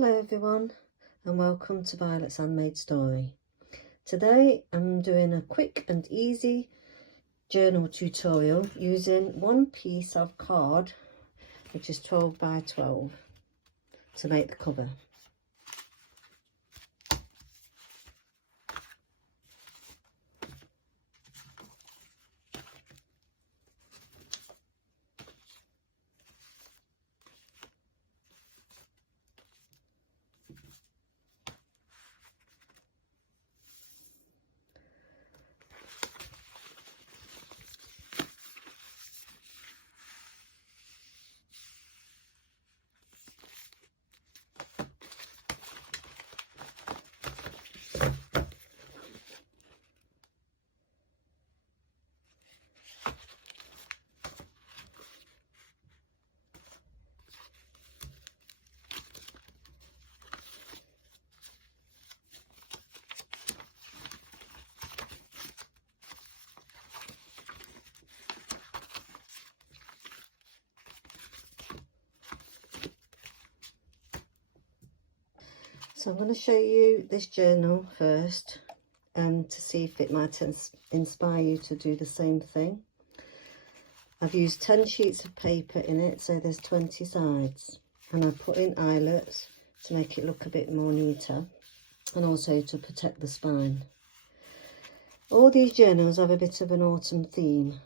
Hello everyone, and welcome to Violet's Handmade Story. Today I'm doing a quick and easy journal tutorial using one piece of card, which is 12 by 12, to make the cover. So I'm going to show you this journal first to see if it might inspire you to do the same thing. I've used 10 sheets of paper in it, so there's 20 sides, and I've put in eyelets to make it look a bit more neater and also to protect the spine. All these journals have a bit of an autumn theme.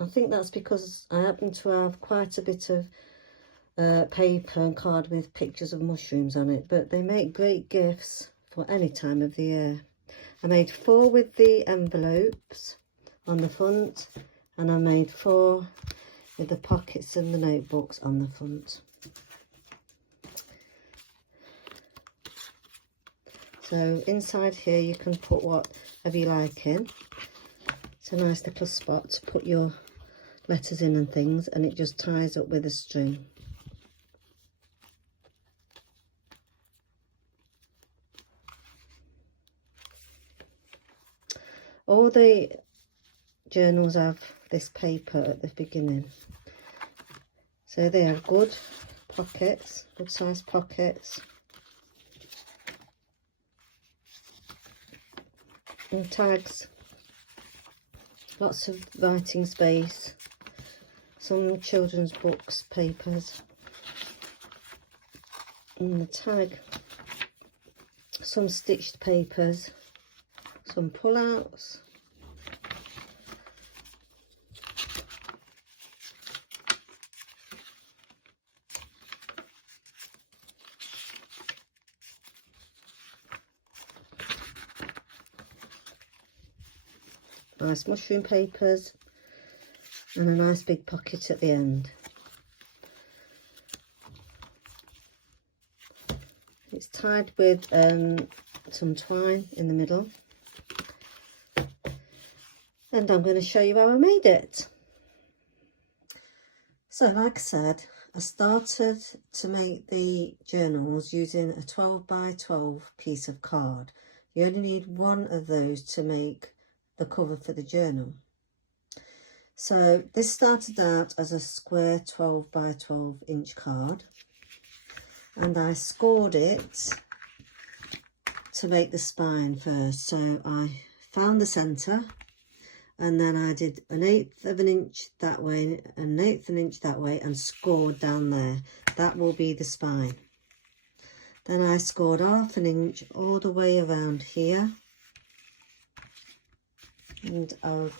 I think that's because I happen to have quite a bit of paper and card with pictures of mushrooms on it, but they make great gifts for any time of the year. I made 4 with the envelopes on the front, and I made 4 with the pockets and the notebooks on the front. So inside here you can put whatever you like in. It's a nice little spot to put your letters in and things, and it just ties up with a string. All the journals have this paper at the beginning, so they have good pockets, good sized pockets, and tags, lots of writing space, some children's books, papers, and the tag, some stitched papers, some pull-outs, nice mushroom papers, and a nice big pocket at the end. It's tied with some twine in the middle, and I'm going to show you how I made it. So like I said, I started to make the journals using a 12 by 12 piece of card. You only need one of those to make the cover for the journal. So this started out as a square 12 by 12 inch card, and I scored it to make the spine first. So I found the centre, and then I did 1/8 of an inch that way, 1/8 of an inch that way, and scored down there. That will be the spine. Then I scored 1/2 an inch all the way around here, and I'll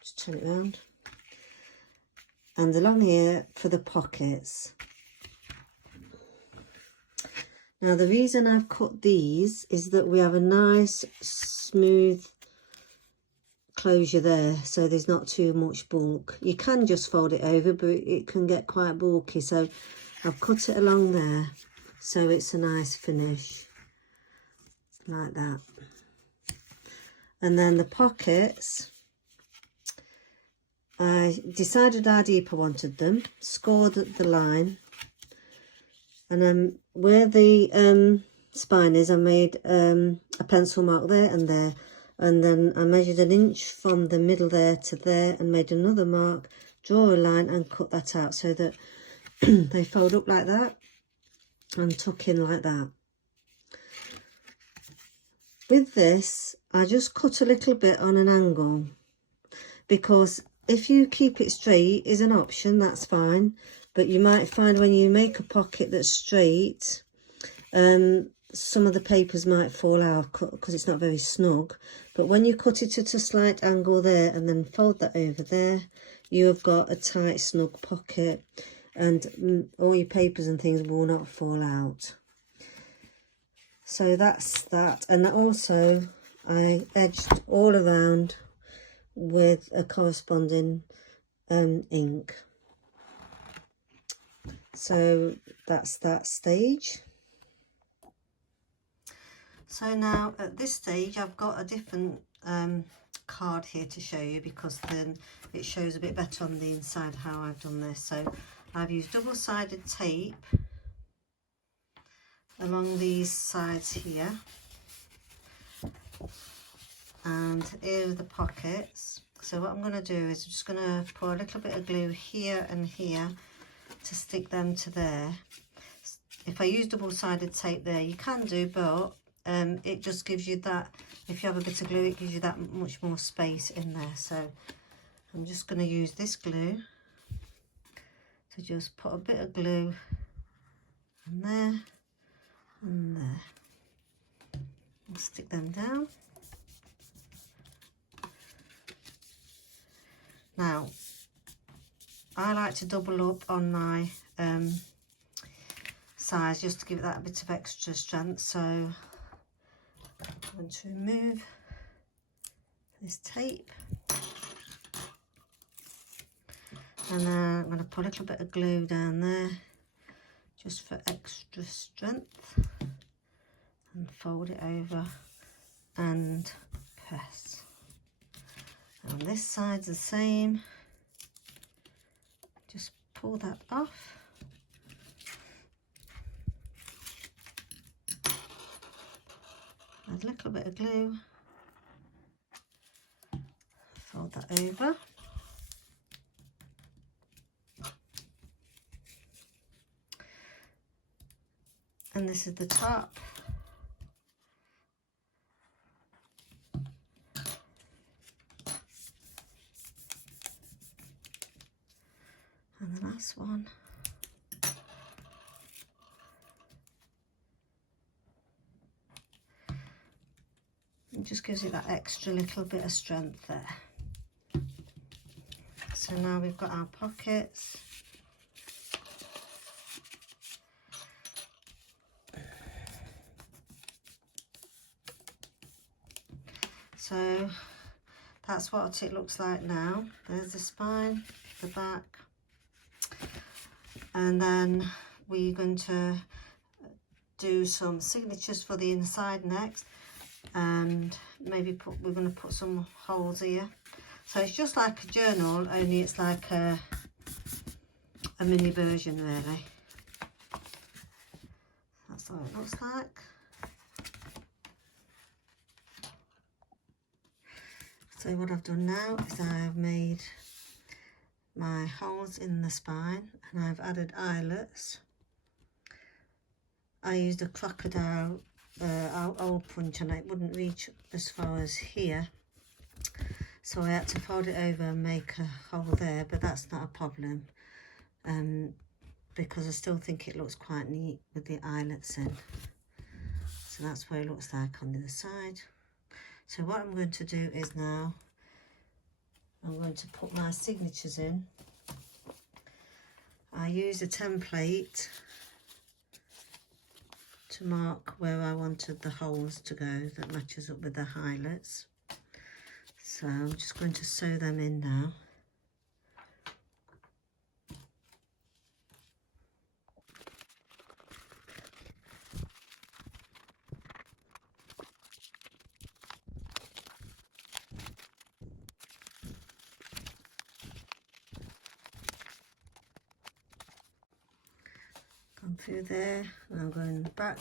just turn it around, and along here for the pockets. Now the reason I've cut these is that we have a nice smooth closure there, so there's not too much bulk. You can just fold it over, but it can get quite bulky, so I've cut it along there so it's a nice finish like that. And then the pockets, I decided how deep I wanted them, scored the line, and then where the spine is, I made a pencil mark there and there, and then I measured 1 inch from the middle there to there and made another mark, draw a line and cut that out so that they fold up like that. and tuck in like that. With this, I just cut a little bit on an angle, because if you keep it straight is an option, that's fine, but you might find when you make a pocket that's straight, some of the papers might fall out because it's not very snug. But when you cut it at a slight angle there and then fold that over there, you have got a tight, snug pocket, and all your papers and things will not fall out. So that's that. And also I edged all around with a corresponding ink. So that's that stage. So now at this stage I've got a different card here to show you, because then it shows a bit better on the inside how I've done this. So I've used double-sided tape along these sides here, and here are the pockets. So what I'm going to do is I'm just going to put a little bit of glue here and here to stick them to there. If I use double-sided tape there, you can do, but it just gives you that, if you have a bit of glue, it gives you that much more space in there. So I'm just going to use this glue to just put a bit of glue in there and there, and stick them down. Now I like to double up on my size just to give it that bit of extra strength. So I'm going to remove this tape, and then I'm going to put a little bit of glue down there just for extra strength, and fold it over and press. On this side's the same, just pull that off. Add a little bit of glue, fold that over. And this is the top. And the last one. It just gives it that extra little bit of strength there. So now we've got our pockets. So that's what it looks like now. There's the spine, the back, and then we're going to do some signatures for the inside next, and maybe we're going to put some holes here. So it's just like a journal, only it's like a mini version really. That's what it looks like. So what I've done now is I've made my holes in the spine, and I've added eyelets. I used a crocodile hole punch, and it wouldn't reach as far as here, so I had to fold it over and make a hole there, but that's not a problem, because I still think it looks quite neat with the eyelets in. So that's what it looks like on the other side. So what I'm going to do is now I'm going to put my signatures in. I use a template to mark where I wanted the holes to go that matches up with the highlights. So I'm just going to sew them in now. Gone through there, and I'm going back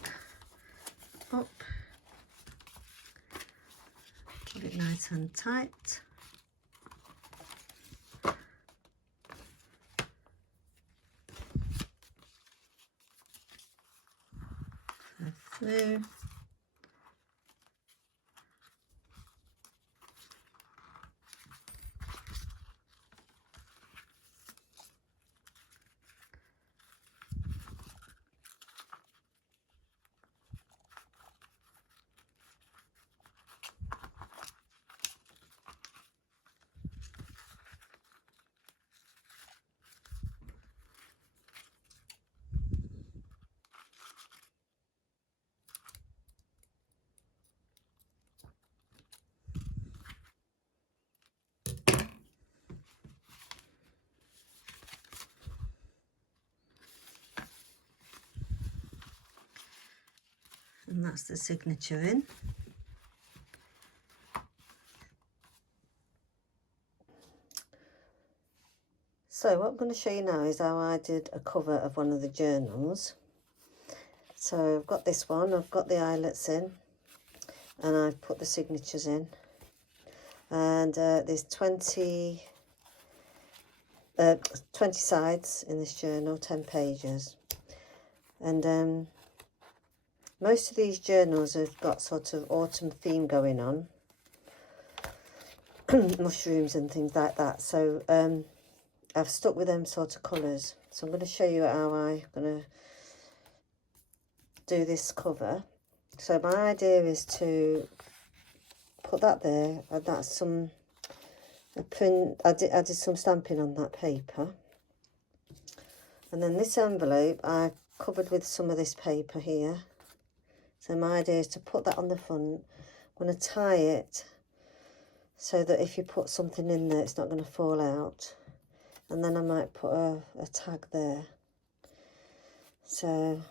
up, put it nice and tight. blue, and that's the signature in. So what I'm going to show you now is how I did a cover of one of the journals. So I've got this one, I've got the eyelets in, and I've put the signatures in. And there's 20 sides in this journal, 10 pages. And most of these journals have got sort of autumn theme going on. Mushrooms and things like that. So I've stuck with them sort of colours. So I'm going to show you how I'm going to do this cover. So my idea is to put that there, and that's some print. I did some stamping on that paper, and then this envelope I covered with some of this paper here. So my idea is to put that on the front. I'm going to tie it so that if you put something in there, it's not going to fall out. And then I might put a tag there. So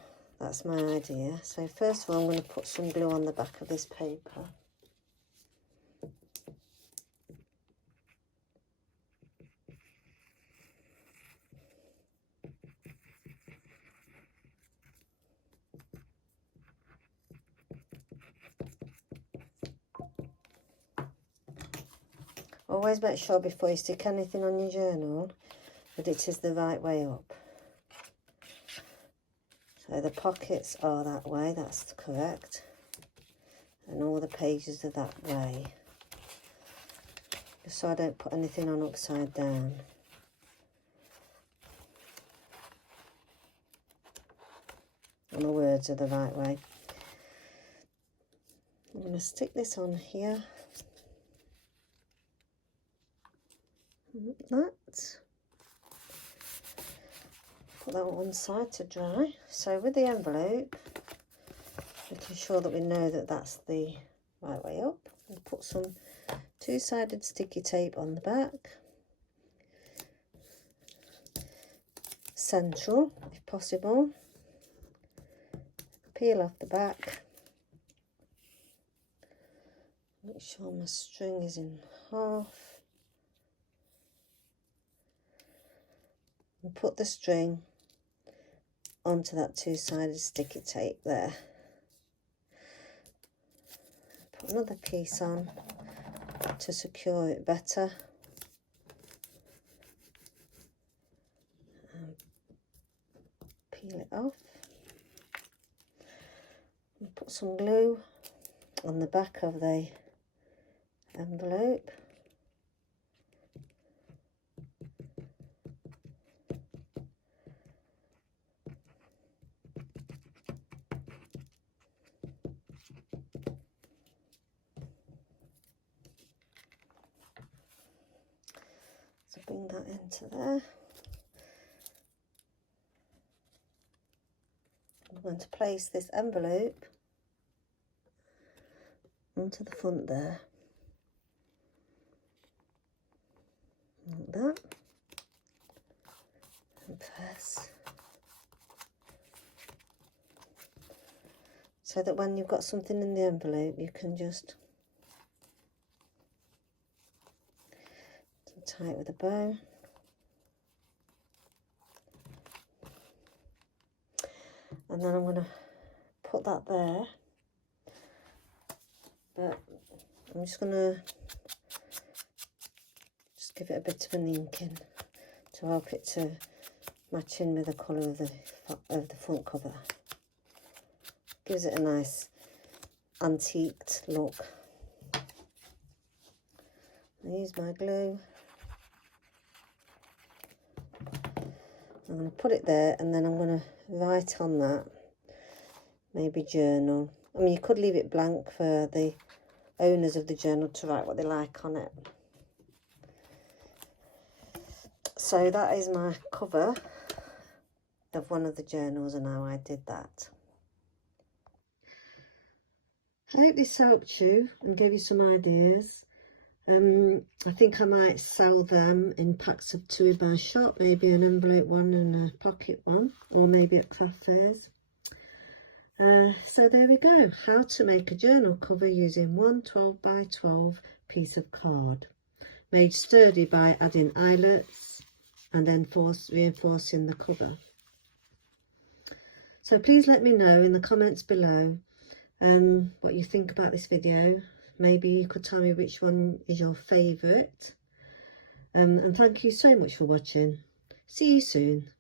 that's my idea. So first of all, I'm going to put some glue on the back of this paper. Always make sure before you stick anything on your journal that it is the right way up. So the pockets are that way, that's correct. And all the pages are that way. Just so I don't put anything on upside down. And the words are the right way. I'm going to stick this on here. Like that. Put that on one side to dry. So with the envelope, making sure that we know that that's the right way up, and put some two-sided sticky tape on the back, central if possible. Peel off the back, make sure my string is in half, and put the string onto that two-sided sticky tape there. Put another piece on to secure it better. And peel it off. And put some glue on the back of the envelope. So bring that into there. I'm going to place this envelope onto the front there, like that, and press, so that when you've got something in the envelope you can just tie it with a bow. And then I'm going to put that there, but I'm just going to give it a bit of an inking to help it to match in with the colour of the front cover. Gives it a nice antiqued look. I use my glue. I'm going to put it there, and then I'm going to write on that, maybe journal. I mean, you could leave it blank for the owners of the journal to write what they like on it. So that is my cover of one of the journals and how I did that. I hope this helped you and gave you some ideas. I think I might sell them in packs of 2 in my shop, maybe an envelope one and a pocket one, or maybe at cafes. So there we go, how to make a journal cover using one 12 by 12 piece of card, made sturdy by adding eyelets and then reinforcing the cover. So please let me know in the comments below what you think about this video. Maybe you could tell me which one is your favourite. And thank you so much for watching. See you soon.